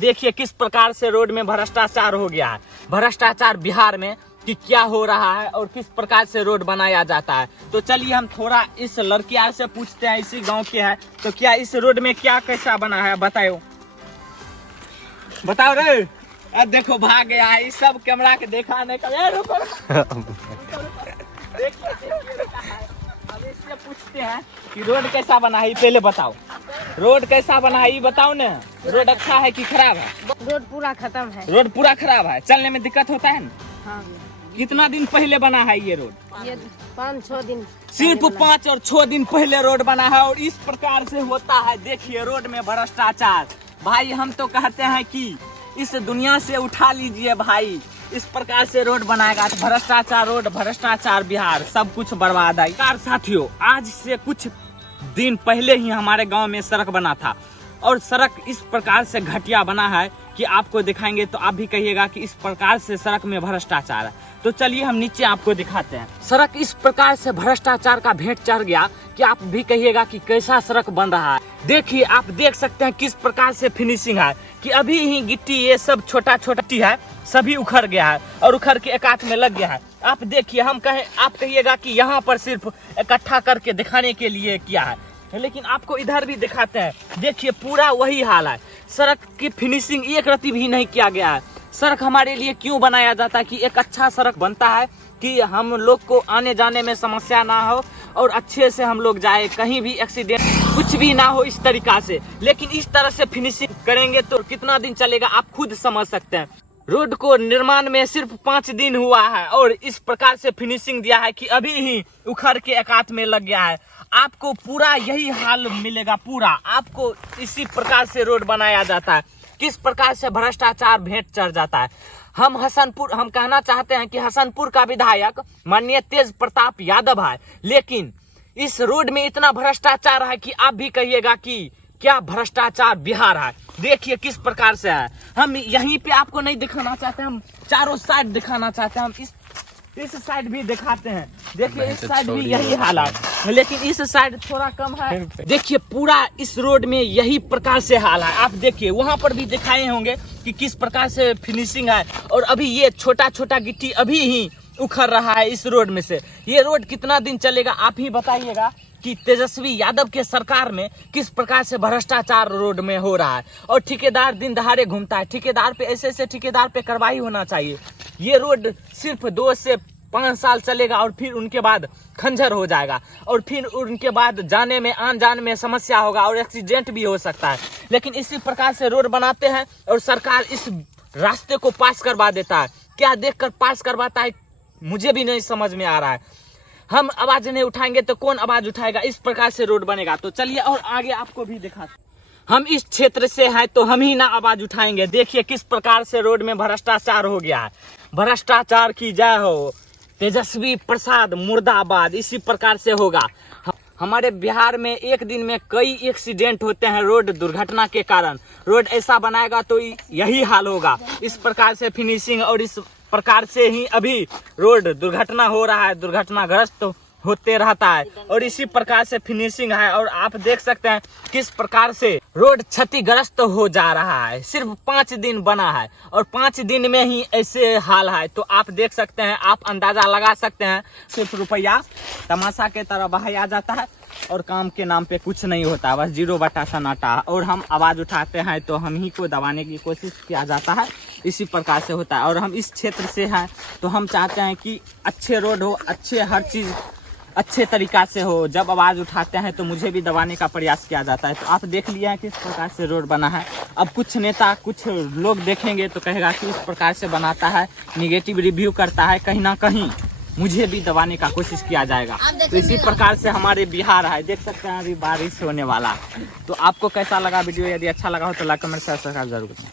देखिए किस प्रकार से रोड में भ्रष्टाचार हो गया है। भ्रष्टाचार बिहार में कि क्या हो रहा है और किस प्रकार से रोड बनाया जाता है। तो चलिए हम थोड़ा इस लड़कियां से पूछते हैं, इसी गांव के है, तो क्या इस रोड में क्या कैसा बना है बताओ बताओ रे। अब देखो भाग गया है, इस सब कैमरा के देखा नहीं कर। रुको देखिए अब इससे पूछते हैं कि रोड कैसा बना है, पहले बताओ रोड कैसा बना है, ये बताओ ना। रोड अच्छा है कि खराब है? रोड पूरा खत्म है। रोड पूरा खराब है, चलने में दिक्कत होता है ना? हाँ। कितना दिन पहले बना है ये रोड? ये 5-6 दिन सिर्फ 5 और 6 दिन पहले रोड बना है और इस प्रकार से होता है। देखिए रोड में भ्रष्टाचार। भाई हम तो कहते हैं कि इस दुनिया से उठा लीजिए भाई, इस प्रकार से रोड बनाएगा तो भ्रष्टाचार रोड, भ्रष्टाचार बिहार, सब कुछ बर्बाद है। कार साथियों, आज से कुछ दिन पहले ही हमारे गांव में सड़क बना था और सड़क इस प्रकार से घटिया बना है कि आपको दिखाएंगे तो आप भी कहिएगा कि इस प्रकार से सड़क में भ्रष्टाचार है। तो चलिए हम नीचे आपको दिखाते हैं। सड़क इस प्रकार से भ्रष्टाचार का भेंट चढ़ गया कि आप भी कहिएगा कि कैसा सड़क बन रहा है। देखिए आप देख सकते हैं किस प्रकार से फिनिशिंग है कि अभी ही गिट्टी ये सब छोटा छोटा है सभी उखड़ गया है और उखड़ के एकात में लग गया है। आप देखिए आप कहिएगा कि यहाँ पर सिर्फ इकट्ठा करके दिखाने के लिए किया है, लेकिन आपको इधर भी दिखाते हैं। देखिए पूरा वही हाल है, सड़क की फिनिशिंग एक रत्ती भी नहीं किया गया है। सड़क हमारे लिए क्यों बनाया जाता है कि एक अच्छा सड़क बनता है कि हम लोग को आने जाने में समस्या ना हो और अच्छे से हम लोग जाए, कहीं भी एक्सीडेंट कुछ भी ना हो इस तरीका से। लेकिन इस तरह से फिनिशिंग करेंगे तो कितना दिन चलेगा आप खुद समझ सकते हैं। रोड को निर्माण में सिर्फ 5 दिन हुआ है और इस प्रकार से फिनिशिंग दिया है कि अभी ही उखड़ के एकात में लग गया है। आपको पूरा यही हाल मिलेगा, पूरा आपको इसी प्रकार से रोड बनाया जाता है। किस प्रकार से भ्रष्टाचार भेंट चढ़ जाता है। हम कहना चाहते हैं कि हसनपुर का विधायक माननीय तेज प्रताप यादव है, लेकिन इस रोड में इतना भ्रष्टाचार है कि आप भी कहिएगा कि क्या भ्रष्टाचार बिहार है। देखिए किस प्रकार से है। हम यहीं पे आपको नहीं दिखाना चाहते, हम चारों साइड दिखाना चाहते हैं। हम इस साइड भी दिखाते हैं। देखिए इस साइड भी यही हाल है, लेकिन इस साइड थोड़ा कम है। देखिए पूरा इस रोड में यही प्रकार से हाल है। आप देखिए वहां पर भी दिखाए होंगे कि किस प्रकार से फिनिशिंग है और अभी ये छोटा छोटा गिट्टी अभी ही उखड़ रहा है इस रोड में से। ये रोड कितना दिन चलेगा आप ही बताइएगा कि तेजस्वी यादव के सरकार में किस प्रकार से भ्रष्टाचार रोड में हो रहा है और ठेकेदार दिन दहाड़े घूमता है। ठेकेदार पे ऐसे ठेकेदार पे कार्रवाई होना चाहिए। ये रोड सिर्फ 2 से 5 साल चलेगा और फिर उनके बाद खंजर हो जाएगा और फिर उनके बाद जाने में आन जान में समस्या होगा और एक्सीडेंट भी हो सकता है। लेकिन इसी प्रकार से रोड बनाते हैं और सरकार इस रास्ते को पास करवा देता है। क्या देखकर पास करवाता है मुझे भी नहीं समझ में आ रहा है। हम आवाज नहीं उठाएंगे तो कौन आवाज उठाएगा। इस प्रकार से रोड बनेगा। तो चलिए और आगे आपको भी दिखाते। हम इस क्षेत्र से हैं तो हम ही ना आवाज उठाएंगे। देखिए किस प्रकार से रोड में भ्रष्टाचार हो गया है। भ्रष्टाचार की जय हो, तेजस्वी प्रसाद मुर्दाबाद। इसी प्रकार से होगा। हमारे बिहार में एक दिन में कई एक्सीडेंट होते हैं रोड दुर्घटना के कारण। रोड ऐसा बनाएगा तो यही हाल होगा। इस प्रकार से फिनिशिंग और इस प्रकार से ही अभी रोड दुर्घटना हो रहा है, दुर्घटनाग्रस्त होते रहता है और इसी प्रकार से फिनिशिंग है। और आप देख सकते हैं किस प्रकार से रोड क्षतिग्रस्त हो जा रहा है। सिर्फ 5 दिन बना है और 5 दिन में ही ऐसे हाल है। तो आप देख सकते हैं, आप अंदाजा लगा सकते हैं। सिर्फ रुपया तमाशा के तरह बहाया जाता है और काम के नाम पे कुछ नहीं होता, बस 0 बटा सन्नाटा। और हम आवाज उठाते हैं तो हम ही को दबाने की कोशिश किया जाता है। इसी प्रकार से होता है। और हम इस क्षेत्र से हैं तो हम चाहते हैं कि अच्छे रोड हो, अच्छे हर चीज अच्छे तरीका से हो। जब आवाज उठाते हैं तो मुझे भी दबाने का प्रयास किया जाता है। तो आप देख लिया है किस प्रकार से रोड बना है। अब कुछ नेता कुछ लोग देखेंगे तो कहेगा कि इस प्रकार से बनाता है, निगेटिव रिव्यू करता है, कहीं ना कहीं मुझे भी दबाने का कोशिश किया जाएगा। तो इसी प्रकार से हमारे बिहार है। देख सकते हैं अभी बारिश होने वाला। तो आपको कैसा लगा वीडियो? यदि अच्छा लगा हो तो लाइक कमेंट सब्सक्राइब जरूर करें।